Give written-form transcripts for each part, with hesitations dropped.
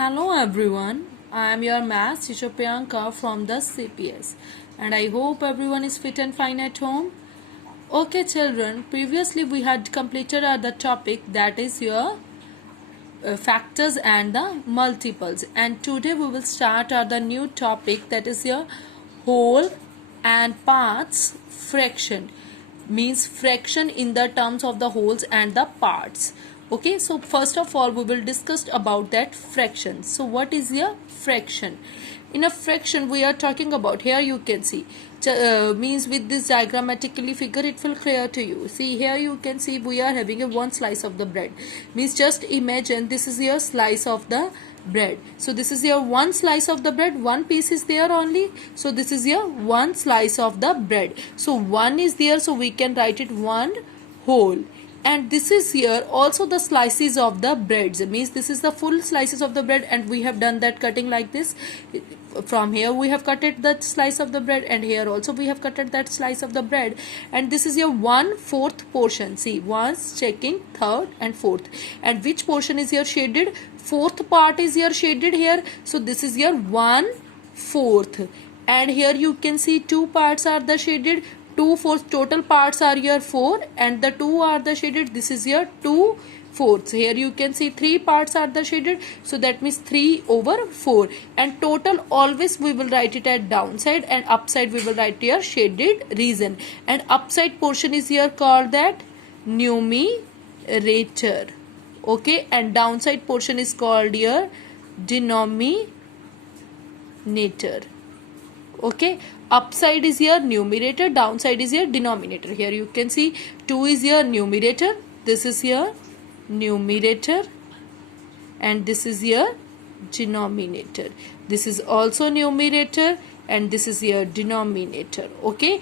Hello everyone, I am your maths teacher Priyanka from the CPS and I hope everyone is fit and fine at home. Okay children, previously we had completed the topic that is your factors and the multiples, and today we will start the new topic that is your whole and parts fraction, means fraction in the terms of the wholes and the parts. Okay, so first of all we will discuss about that fraction. So what is a fraction? In a fraction we are talking about, here you can see means with this diagrammatically figure it will clear to you. See, here you can see we are having a one slice of the bread, means just imagine this is your slice of the bread. So this is your one slice of the bread, one piece is there only, so this is your one slice of the bread. So one is there, so we can write it one whole. And this is here also the slices of the breads, means this is the full slices of the bread, and we have done that cutting like this. From here we have cutted that slice of the bread, and here also we have cutted that slice of the bread, and this is your 1/4 portion. See, once checking, third and fourth, and which portion is here shaded? Fourth part is here shaded here, so this is your 1/4, and here you can see two parts are the shaded. 2/4 total parts are here 4, and the 2 are the shaded. This is here 2/4. Here you can see 3 parts are the shaded, so that means 3/4. And total always we will write it at downside, and upside we will write here shaded region. And upside portion is here called that numerator. Okay, and downside portion is called here denominator. Okay, upside is here numerator, downside is here denominator. Here you can see 2 is here numerator, this is here numerator, and this is here denominator. This is also numerator, and this is here denominator. Okay,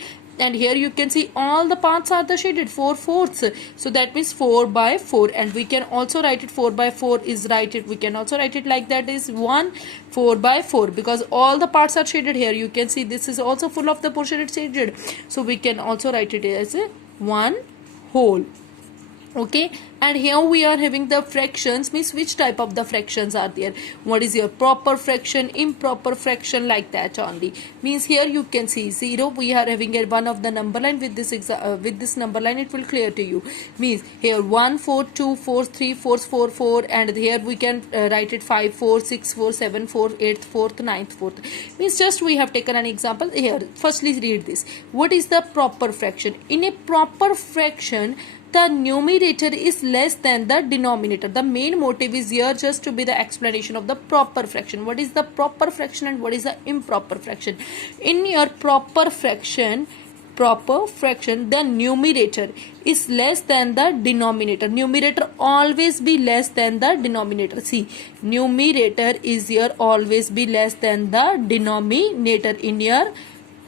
and here you can see all the parts are the shaded 4/4, so that means 4/4, and we can also write it 4/4 is we can also write it like that is 1/4/4, because all the parts are shaded. Here you can see this is also full of the portion it's shaded, so we can also write it as a one whole. Okay, and here we are having the fractions, means which type of the fractions are there. What is your proper fraction, improper fraction, like that only. Means here you can see 0, we are having a one of the number line. With this number line it will clear to you. Means here 1 4 2 4 3 4 4 4, and here we can write it 5 4 6 4 7 4 8 4 9 4. Means just we have taken an example here. Firstly read this. What is the proper fraction? In a proper fraction, the numerator is less than the denominator. The main motive is here just to be the explanation of the proper fraction. What is the proper fraction and what is the improper fraction? In your proper fraction, the numerator is less than the denominator. Numerator always be less than the denominator. See, numerator is here always be less than the denominator in your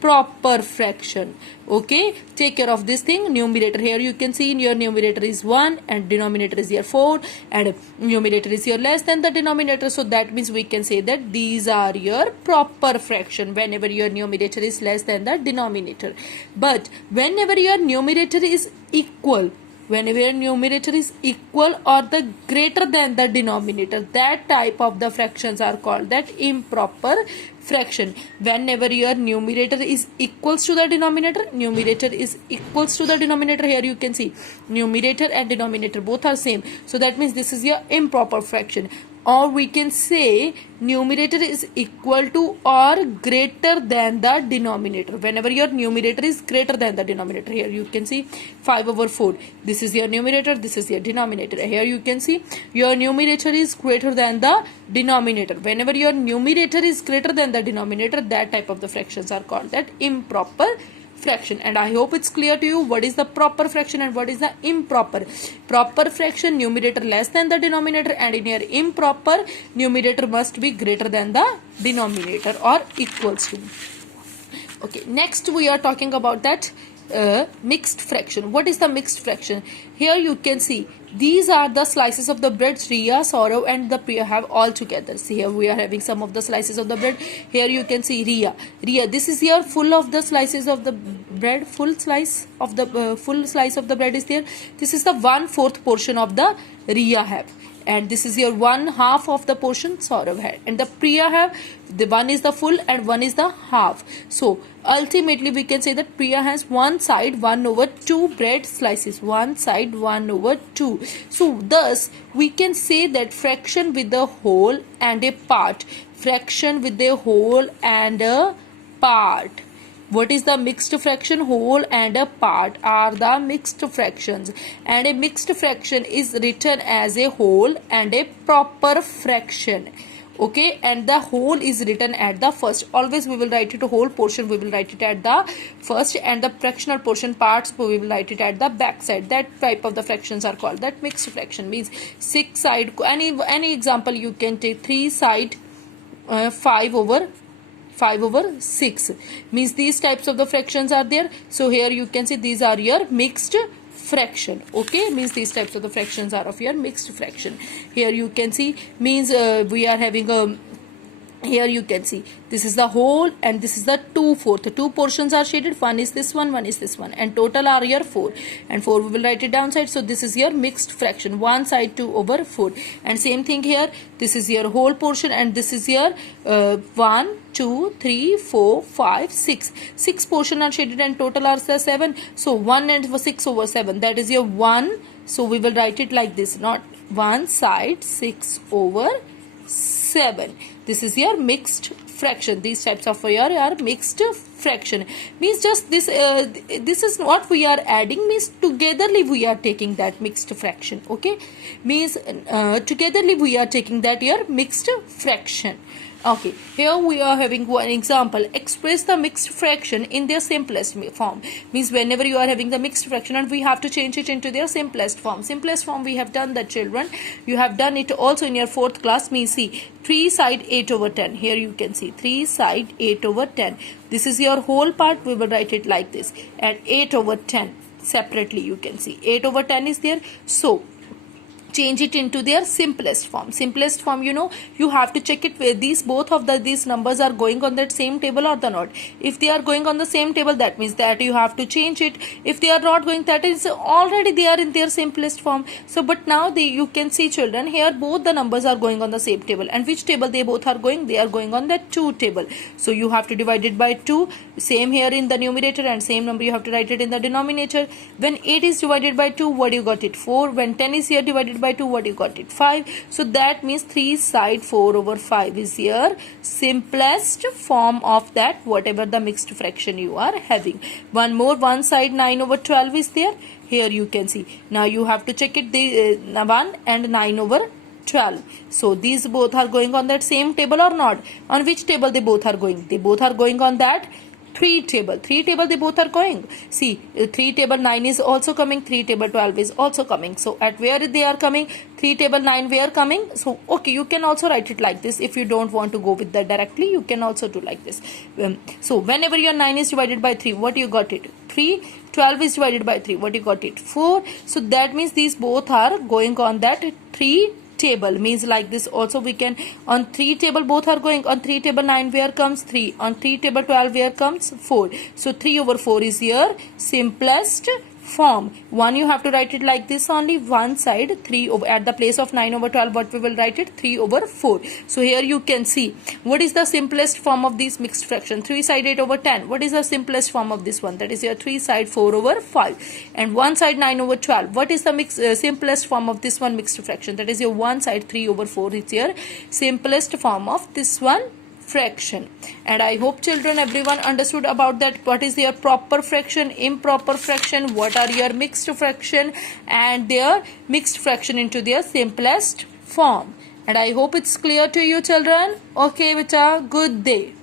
proper fraction. Okay, take care of this thing. Numerator, here you can see in your numerator is 1 and denominator is here 4, and numerator is here less than the denominator, so that means we can say that these are your proper fraction whenever your numerator is less than the denominator. But whenever your numerator is equal, whenever your numerator is equal or the greater than the denominator, that type of the fractions are called that improper fraction. Whenever your numerator is equals to the denominator, here you can see numerator and denominator both are same, so that means this is your improper fraction. Or we can say numerator is equal to or greater than the denominator. Whenever your numerator is greater than the denominator, here you can see 5/4. This is your numerator, this is your denominator. Here you can see your numerator is greater than the denominator. Whenever your numerator is greater than the denominator, that type of the fractions are called that improper fraction. And I hope it's clear to you what is the proper fraction and what is the improper. Proper fraction, numerator less than the denominator, and in your improper, numerator must be greater than the denominator or equals to. Okay, next we are talking about that mixed fraction. What is the mixed fraction? Here you can see these are the slices of the bread Riya, Saurav and the Priya have all together. See, here we are having some of the slices of the bread. Here you can see Riya, this is here full of the slices of the bread, full slice of the bread is there. This is the 1/4 portion of the Riya have. and this is your 1/2 of the portion Saurav had, and the Priya have, the one is the full and one is the half. So ultimately we can say that Priya has one side 1/2 bread slices, one side 1/2. So thus we can say that fraction with the whole and a part, fraction with a whole and a part. What is the mixed fraction? Whole and a part are the mixed fractions, and a mixed fraction is written as a whole and a proper fraction. Okay, and the whole is written at the first. Always we will write it a whole portion, we will write it at the first, and the fractional portion parts we will write it at the back side. That type of the fractions are called that mixed fraction. Means 6 side, any example you can take, 3 side 5/6, means these types of the fractions are there. So here you can see these are your mixed fraction. Okay, means these types of the fractions are of your mixed fraction. Here you can see, means we are having a, here you can see this is the whole and this is the 2/4. Two portions are shaded, one is this one is this one, and total are your 4, and 4 we will write it downside. So this is your mixed fraction, one side 2/4, and same thing here, this is your whole portion and this is your 1 2 3 4 5 6. 6 portion are shaded and total are 7. So 1 and 6/7, that is your 1. So we will write it like this, not one side 6/7. This is your mixed fraction. These types of your are mixed fraction. Means just this this is what we are adding, means togetherly we are taking that mixed fraction. Okay, means togetherly we are taking that your mixed fraction. Okay, here we are having one example. Express the mixed fraction in their simplest form. Means whenever you are having the mixed fraction and we have to change it into their simplest form. Simplest form we have done that, children. You have done it also in your 4th class. Means see, 3 side 8/10. Here you can see 3 side 8/10. This is your whole part. We will write it like this. And 8/10 separately you can see 8/10 is there. So change it into their simplest form. Simplest form, you know, you have to check it where these both of these numbers are going on that same table or the not. If they are going on the same table, that means that you have to change it. If they are not going, that is already they are in their simplest form. So but now you can see, children, here both the numbers are going on the same table, and which table they both are going? They are going on that 2 table. So you have to divide it by 2. Same here in the numerator, and same number you have to write it in the denominator. When 8 is divided by 2, what you got it? 4. When 10 is here divided by 2, what you got it? 5. So that means 3 side 4/5 is your simplest form of that whatever the mixed fraction you are having. One more, one side 9/12 is there. Here you can see. Now you have to check it, the 1 and 9/12. So these both are going on that same table or not? On which table they both are going? They both are going on that 3 table. 3 table they both are going. See, 3 table 9 is also coming, 3 table 12 is also coming. So at where they are coming? 3 table 9 where coming? So okay, you can also write it like this. If you don't want to go with that directly, you can also do like this. So whenever your 9 is divided by 3, what you got it? 3. 12 is divided by 3, what you got it? 4. So that means these both are going on that 3 table. Means like this also we can, on 3 table both are going. On 3 table 9 where comes? 3. On 3 table 12 where comes? 4. So 3/4 is your simplest form. One you have to write it like this only, one side 3 over, at the place of 9/12 what we will write it? 3/4. So here you can see what is the simplest form of this mixed fraction? 3 side 8/10. What is the simplest form of this one? That is your 3 side 4/5, and one side 9/12. What is the simplest form of this one mixed fraction? That is your one side 3/4 is your simplest form of this one fraction. And I hope, children, everyone understood about that. What is your proper fraction, improper fraction, what are your mixed fraction, and their mixed fraction into their simplest form. And I hope it's clear to you, children. Okay, beta, good day.